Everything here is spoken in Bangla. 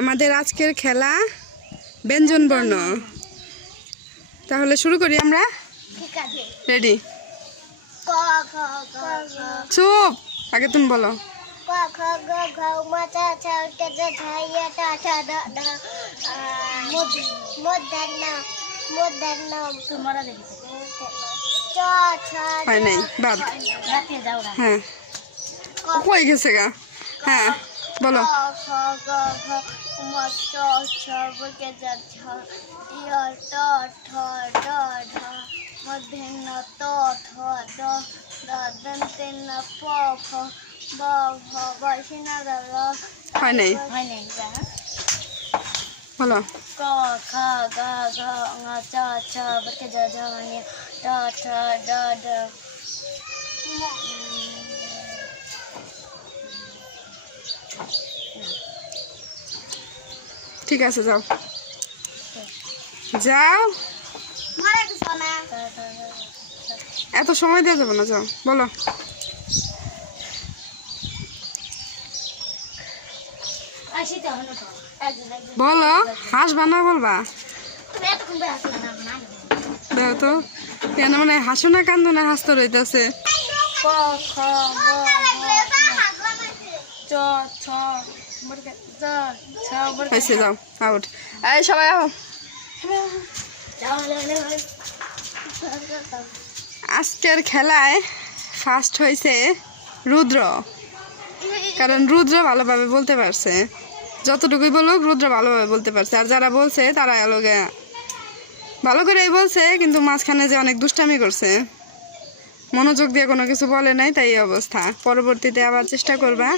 আমাদের আজকের খেলা ব্যঞ্জন বর্ণ। তাহলে শুরু করি আমরা। রেডি? চুপ, আগে তুমি বলো। হয় নাই, বাদ। হ্যাঁ, কই গেছে গা? হ্যাঁ বলো। হয় নাই, বলো। ঠিক আছে, যাও যাও, এত সময় দেওয়া যাবে না, যাও বলো। বলো, হাসবা না বলবা? দেখো তো কেন, মানে হাসো না কান্দো না, হাসতে রইতেছে। যাও আউট। এই সবাই আও। আজকের খেলায় ফার্স্ট হয়েছে রুদ্র, কারণ রুদ্র ভালোভাবে বলতে পারছে। যতটুকুই বলুক রুদ্র ভালোভাবে বলতে পারছে, আর যারা বলছে তারা এলোগে ভালো করেই বলছে, কিন্তু মাঝখানে যে অনেক দুষ্টামি করছে, মনোযোগ দিয়ে কোনো কিছু বলে নাই, তাই এই অবস্থা। পরবর্তীতে আবার চেষ্টা করবা।